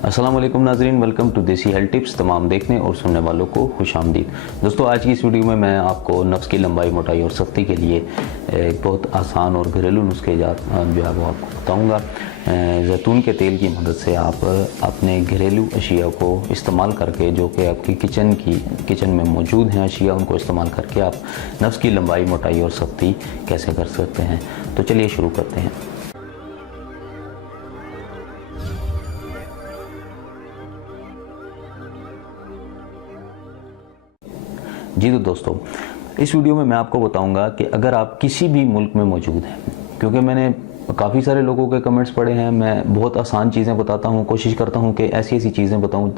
अस्सलाम वालेकुम नाजरीन, वेलकम टू देसी हेल्थ टिप्स। तमाम देखने और सुनने वालों को खुशामदीद। दोस्तों, आज की इस वीडियो में मैं आपको नफ्स की लंबाई, मोटाई और सख्ती के लिए एक बहुत आसान और घरेलू नुस्खे जो है वो आपको बताऊंगा। जैतून के तेल की मदद से आप अपने घरेलू अशिया को इस्तेमाल करके, जो कि आपकी किचन में मौजूद हैं अशिया, उनको इस्तेमाल करके आप नफ्स की लंबाई, मोटाई और सख्ती कैसे कर सकते हैं। तो चलिए शुरू करते हैं। जी तो दोस्तों, इस वीडियो में मैं आपको बताऊंगा कि अगर आप किसी भी मुल्क में मौजूद हैं, क्योंकि मैंने काफ़ी सारे लोगों के कमेंट्स पढ़े हैं, मैं बहुत आसान चीज़ें बताता हूं, कोशिश करता हूं कि ऐसी चीज़ें बताऊं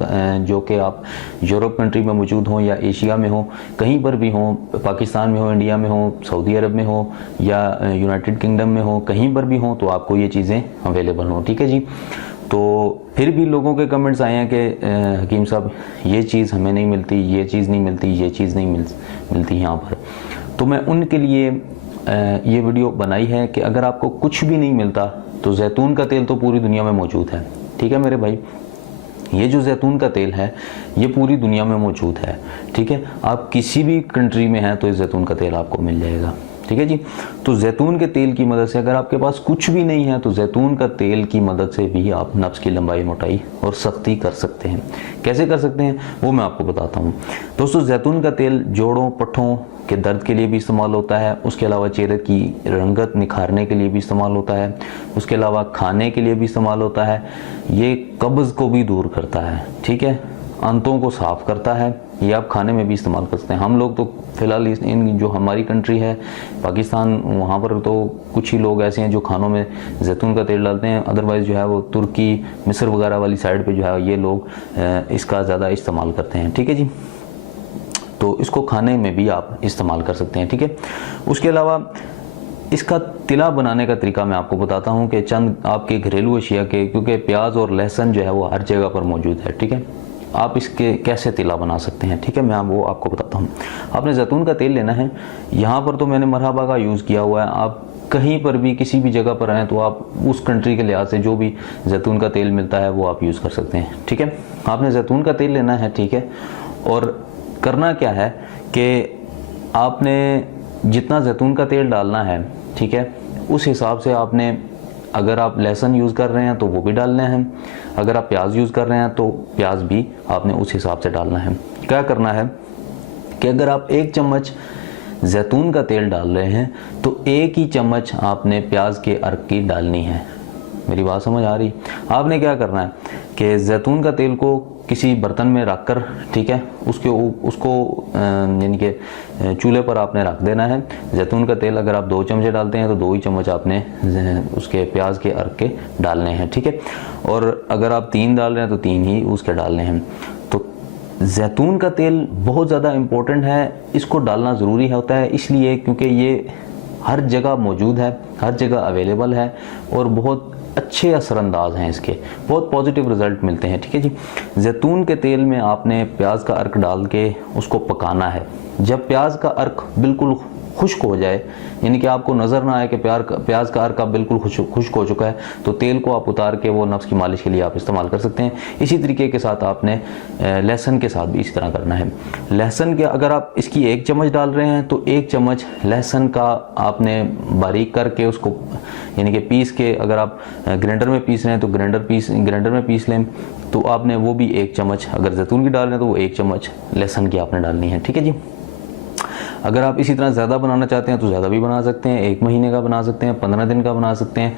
जो कि आप यूरोप कंट्री में मौजूद हों या एशिया में हो, कहीं पर भी हों, पाकिस्तान में हो, इंडिया में हो, सऊदी अरब में हो या यूनाइटेड किंगडम में हो, कहीं पर भी हों तो आपको ये चीज़ें अवेलेबल हों। ठीक है जी। तो फिर भी लोगों के कमेंट्स आए हैं कि हकीम साहब ये चीज़ हमें नहीं मिलती, ये चीज़ नहीं मिलती, ये चीज़ नहीं मिलती यहाँ पर। तो मैं उनके लिए ये वीडियो बनाई है कि अगर आपको कुछ भी नहीं मिलता तो जैतून का तेल तो पूरी दुनिया में मौजूद है। ठीक है मेरे भाई, ये जो जैतून का तेल है ये पूरी दुनिया में मौजूद है। ठीक है, आप किसी भी कंट्री में हैं तो इस जैतून का तेल आपको मिल जाएगा। ठीक है जी। तो जैतून के तेल की मदद से, अगर आपके पास कुछ भी नहीं है तो जैतून का तेल की मदद से भी आप नफ्स की लंबाई, मोटाई और सख्ती कर सकते हैं। कैसे कर सकते हैं वो मैं आपको बताता हूँ। दोस्तों, जैतून का तेल जोड़ों, पट्ठों के दर्द के लिए भी इस्तेमाल होता है। उसके अलावा चेहरे की रंगत निखारने के लिए भी इस्तेमाल होता है। उसके अलावा खाने के लिए भी इस्तेमाल होता है। ये कब्ज़ को भी दूर करता है। ठीक है, अंतों को साफ करता है। ये आप खाने में भी इस्तेमाल कर सकते हैं। हम लोग तो फिलहाल इन जो हमारी कंट्री है पाकिस्तान, वहाँ पर तो कुछ ही लोग ऐसे हैं जो खानों में जैतून का तेल डालते हैं। अदरवाइज़ जो है वो तुर्की, मिस्र वगैरह वाली साइड पे जो है ये लोग इसका ज़्यादा इस्तेमाल करते हैं। ठीक है जी। तो इसको खाने में भी आप इस्तेमाल कर सकते हैं। ठीक है, उसके अलावा इसका तिला बनाने का तरीका मैं आपको बताता हूँ कि चंद आपके घरेलू अशिया के, क्योंकि प्याज और लहसुन जो है वो हर जगह पर मौजूद है। ठीक है, आप इसके कैसे तिला बना सकते हैं। ठीक है, मैं वो आपको बताता हूँ। आपने जैतून का तेल लेना है। यहाँ पर तो मैंने मरहबा का यूज़ किया हुआ है। आप कहीं पर भी किसी भी जगह पर आएँ तो आप उस कंट्री के लिहाज से जो भी जैतून का तेल मिलता है वो आप यूज़ कर सकते हैं। ठीक है, आपने जैतून का तेल लेना है। ठीक है, और करना क्या है कि आपने जितना जैतून का तेल डालना है, ठीक है, उस हिसाब से आपने, अगर आप लहसुन यूज़ कर रहे हैं तो वो भी डालना है। अगर आप प्याज यूज़ कर रहे हैं तो प्याज भी आपने उस हिसाब से डालना है। क्या करना है कि अगर आप 1 चम्मच जैतून का तेल डाल रहे हैं तो 1 ही चम्मच आपने प्याज के अर्क की डालनी है। मेरी बात समझ आ रही? आपने क्या करना है कि जैतून का तेल को किसी बर्तन में रख कर, ठीक है, उसको यानी कि चूल्हे पर आपने रख देना है। जैतून का तेल अगर आप 2 चम्मचे डालते हैं तो 2 ही चम्मच आपने उसके प्याज के अर्क के डालने हैं। ठीक है, और अगर आप 3 डाल रहे हैं तो 3 ही उसके डालने हैं। तो जैतून का तेल बहुत ज़्यादा इम्पोर्टेंट है, इसको डालना ज़रूरी होता है इसलिए क्योंकि ये हर जगह मौजूद है, हर जगह अवेलेबल है और बहुत अच्छे असरअंदाज हैं इसके, बहुत पॉजिटिव रिजल्ट मिलते हैं। ठीक है जी। जैतून के तेल में आपने प्याज का अर्क डाल के उसको पकाना है। जब प्याज का अर्क बिल्कुल खुश्क हो जाए, यानी कि आपको नज़र ना आए कि प्याज का अर्क अब बिल्कुल खुश्क हो चुका है, तो तेल को आप उतार के वो नफ्स की मालिश के लिए आप इस्तेमाल कर सकते हैं। इसी तरीके के साथ आपने लहसुन के साथ भी इसी तरह करना है। लहसुन के अगर आप इसकी 1 चम्मच डाल रहे हैं तो 1 चम्मच लहसुन का आपने बारीक करके उसको, यानी कि पीस के, अगर आप ग्राइंडर में पीस रहे हैं तो ग्राइंडर में पीस लें, तो आपने वो भी 1 चम्मच, अगर जैतून की डाल रहे हैं तो वो 1 चम्मच लहसुन की आपने डालनी है। ठीक है जी। अगर आप इसी तरह ज़्यादा बनाना चाहते हैं तो ज़्यादा भी बना सकते हैं, 1 महीने का बना सकते हैं, 15 दिन का बना सकते हैं।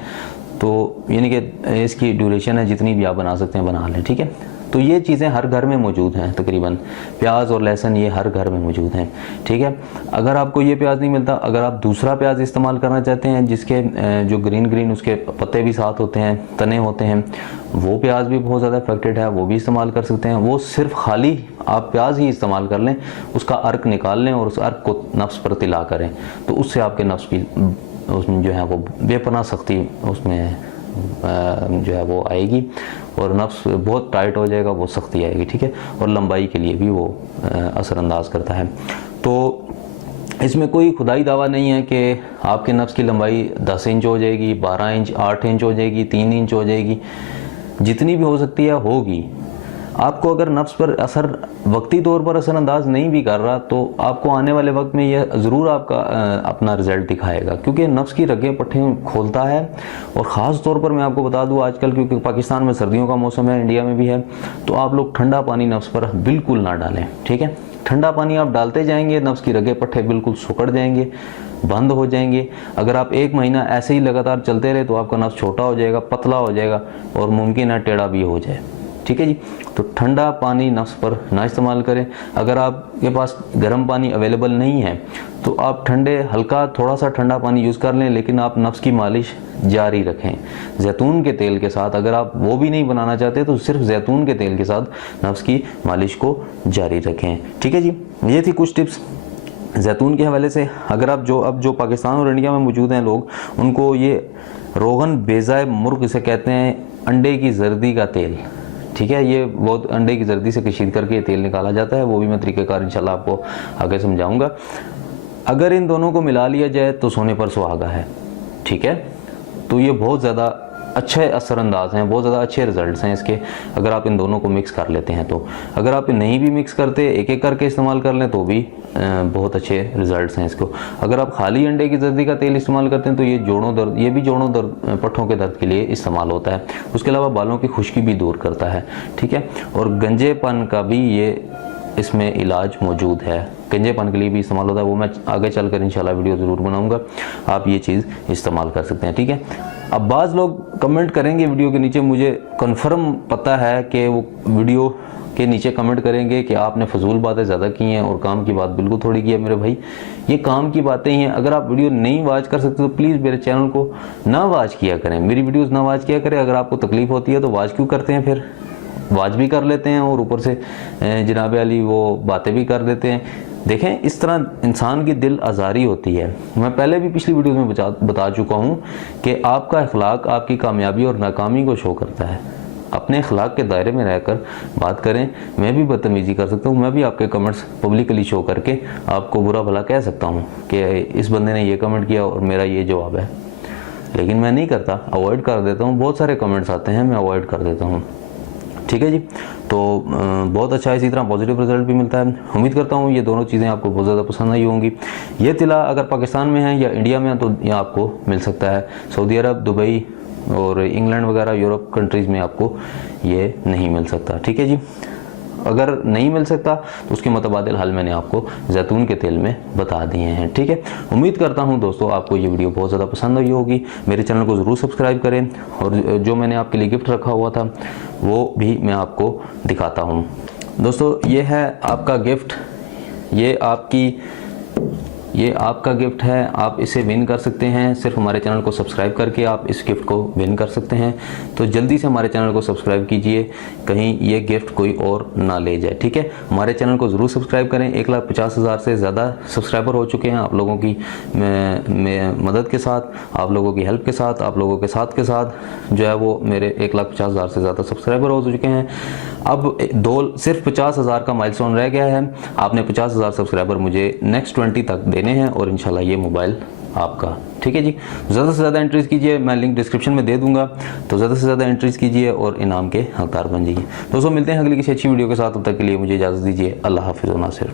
तो यानी कि इसकी ड्यूरेशन है, जितनी भी आप बना सकते हैं बना लें। ठीक है, तो ये चीज़ें हर घर में मौजूद हैं तकरीबन। प्याज और लहसुन ये हर घर में मौजूद हैं। ठीक है, अगर आपको ये प्याज नहीं मिलता, अगर आप दूसरा प्याज इस्तेमाल करना चाहते हैं जिसके जो ग्रीन उसके पत्ते भी साथ होते हैं, तने होते हैं, वो प्याज भी बहुत ज़्यादा इफेक्टेड है, वो भी इस्तेमाल कर सकते हैं। वो सिर्फ खाली आप प्याज ही इस्तेमाल कर लें, उसका अर्क निकाल लें और उस अर्क को नफ्स पर तिला करें, तो उससे आपके नफ्स की उसमें जो है वो बेपनाह सख्ती उसमें जो है वो आएगी और नफ्स बहुत टाइट हो जाएगा, वो सख्ती आएगी। ठीक है, और लंबाई के लिए भी वो असरअंदाज करता है। तो इसमें कोई खुदाई दावा नहीं है कि आपके नफ्स की लंबाई 10 इंच हो जाएगी, 12 इंच, 8 इंच हो जाएगी, 3 इंच हो जाएगी। जितनी भी हो सकती है होगी। आपको अगर नफ्स पर असर वक्ती तौर पर असरअंदाज नहीं भी कर रहा तो आपको आने वाले वक्त में यह ज़रूर आपका अपना रिज़ल्ट दिखाएगा, क्योंकि नफ्स की रगें पट्टियाँ खोलता है। और ख़ास तौर पर मैं आपको बता दूं आजकल क्योंकि पाकिस्तान में सर्दियों का मौसम है, इंडिया में भी है, तो आप लोग ठंडा पानी नफ्स पर बिल्कुल ना डालें, ठीक है। ठंडा पानी आप डालते जाएंगे, नफ्स की रगे पट्टे बिल्कुल सुकड़ जाएंगे, बंद हो जाएंगे। अगर आप 1 महीना ऐसे ही लगातार चलते रहे तो आपका नफ्स छोटा हो जाएगा, पतला हो जाएगा और मुमकिन है टेढ़ा भी हो जाए, ठीक है जी। तो ठंडा पानी नफ्स पर ना इस्तेमाल करें। अगर आपके पास गर्म पानी अवेलेबल नहीं है तो आप ठंडे हल्का थोड़ा सा ठंडा पानी यूज़ कर लें, लेकिन आप नफ्स की मालिश जारी रखें जैतून के तेल के साथ। अगर आप वो भी नहीं बनाना चाहते तो सिर्फ जैतून के तेल के साथ नफ्स की मालिश को जारी रखें, ठीक है जी। ये थी कुछ टिप्स जैतून के हवाले से। अगर आप जो पाकिस्तान और इंडिया में मौजूद हैं लोग, उनको ये रोगन बेज़ाए मुर्ग इसे कहते हैं, अंडे की जर्दी का तेल, ठीक है। ये बहुत अंडे की जर्दी से कशीद करके तेल निकाला जाता है, वो भी मैं तरीक़ेकार इंशाल्लाह आपको आगे समझाऊंगा। अगर इन दोनों को मिला लिया जाए तो सोने पर सुहागा है, ठीक है। तो ये बहुत ज़्यादा अच्छे असरअंदाज हैं, बहुत ज़्यादा अच्छे रिजल्ट्स हैं इसके, अगर आप इन दोनों को मिक्स कर लेते हैं तो। अगर आप नहीं भी मिक्स करते, एक एक करके इस्तेमाल कर लें तो भी बहुत अच्छे रिजल्ट्स हैं इसको। अगर आप खाली अंडे की जर्दी का तेल इस्तेमाल करते हैं तो ये जोड़ों दर्द, ये भी जोड़ों दर्द, पट्ठों के दर्द के लिए इस्तेमाल होता है। उसके अलावा बालों की खुश्की भी दूर करता है, ठीक है। और गंजेपन का भी ये इसमें इलाज मौजूद है, गंजेपन के लिए भी इस्तेमाल होता है, वो मैं आगे चलकर इंशाल्लाह वीडियो ज़रूर बनाऊंगा, आप ये चीज़ इस्तेमाल कर सकते हैं, ठीक है। अब बाज़ लोग कमेंट करेंगे वीडियो के नीचे, मुझे कंफर्म पता है कि वो वीडियो के नीचे कमेंट करेंगे कि आपने फजूल बातें ज़्यादा की हैं और काम की बात बिल्कुल थोड़ी की है। मेरे भाई, ये काम की बातें ही हैं। अगर आप वीडियो नहीं वॉच कर सकते तो प्लीज़ मेरे चैनल को ना वॉच किया करें, मेरी वीडियोज़ ना वॉच किया करें। अगर आपको तकलीफ़ होती है तो वॉच क्यों करते हैं, फिर वॉच भी कर लेते हैं और ऊपर से जनाब अली वो बातें भी कर देते हैं। देखें, इस तरह इंसान की दिल आज़ारी होती है। मैं पहले भी पिछली वीडियो में बता चुका हूँ कि आपका अखलाक आपकी कामयाबी और नाकामी को शो करता है। अपने अखलाक के दायरे में रहकर बात करें। मैं भी बदतमीज़ी कर सकता हूँ, मैं भी आपके कमेंट्स पब्लिकली शो करके आपको बुरा भला कह सकता हूँ कि इस बंदे ने ये कमेंट किया और मेरा ये जवाब है, लेकिन मैं नहीं करता, अवॉइड कर देता हूँ। बहुत सारे कमेंट्स आते हैं, मैं अवॉइड कर देता हूँ, ठीक है जी। तो बहुत अच्छा, इसी तरह पॉजिटिव रिजल्ट भी मिलता है। उम्मीद करता हूँ ये दोनों चीज़ें आपको बहुत ज़्यादा पसंद आई होंगी। ये तिला अगर पाकिस्तान में है या इंडिया में है तो ये आपको मिल सकता है। सऊदी अरब, दुबई और इंग्लैंड वगैरह यूरोप कंट्रीज़ में आपको ये नहीं मिल सकता, ठीक है जी। अगर नहीं मिल सकता तो उसके मुतबादिल हल मैंने आपको जैतून के तेल में बता दिए हैं, ठीक है। उम्मीद करता हूं दोस्तों आपको ये वीडियो बहुत ज़्यादा पसंद आई होगी। मेरे चैनल को ज़रूर सब्सक्राइब करें और जो मैंने आपके लिए गिफ्ट रखा हुआ था वो भी मैं आपको दिखाता हूं। दोस्तों, ये है आपका गिफ्ट, ये आपका गिफ्ट है। आप इसे विन कर सकते हैं, सिर्फ हमारे चैनल को सब्सक्राइब करके आप इस गिफ्ट को विन कर सकते हैं। तो जल्दी से हमारे चैनल को सब्सक्राइब कीजिए, कहीं ये गिफ्ट कोई और ना ले जाए, ठीक है। हमारे चैनल को ज़रूर सब्सक्राइब करें। 1,50,000 से ज़्यादा सब्सक्राइबर हो चुके हैं। आप लोगों की मदद के साथ, आप लोगों की हेल्प के साथ, आप लोगों के साथ जो है वो मेरे 1,50,000 से ज़्यादा सब्सक्राइबर हो चुके हैं। अब सिर्फ 50,000 का माइलस्टोन रह गया है। आपने 50,000 सब्सक्राइबर मुझे नेक्स्ट 20 तक देने हैं और इंशाल्लाह ये मोबाइल आपका, ठीक है जी। ज़्यादा से ज़्यादा एंट्रीज कीजिए, मैं लिंक डिस्क्रिप्शन में दे दूंगा, तो ज़्यादा से ज़्यादा एंट्रीज कीजिए और इनाम के हकदार बन जाइए। दोस्तों, मिलते हैं अगली किसी अच्छी वीडियो के साथ, तब तक के लिए मुझे इजाज़त दीजिए। अल्लाह हाफिज़ व नासिर।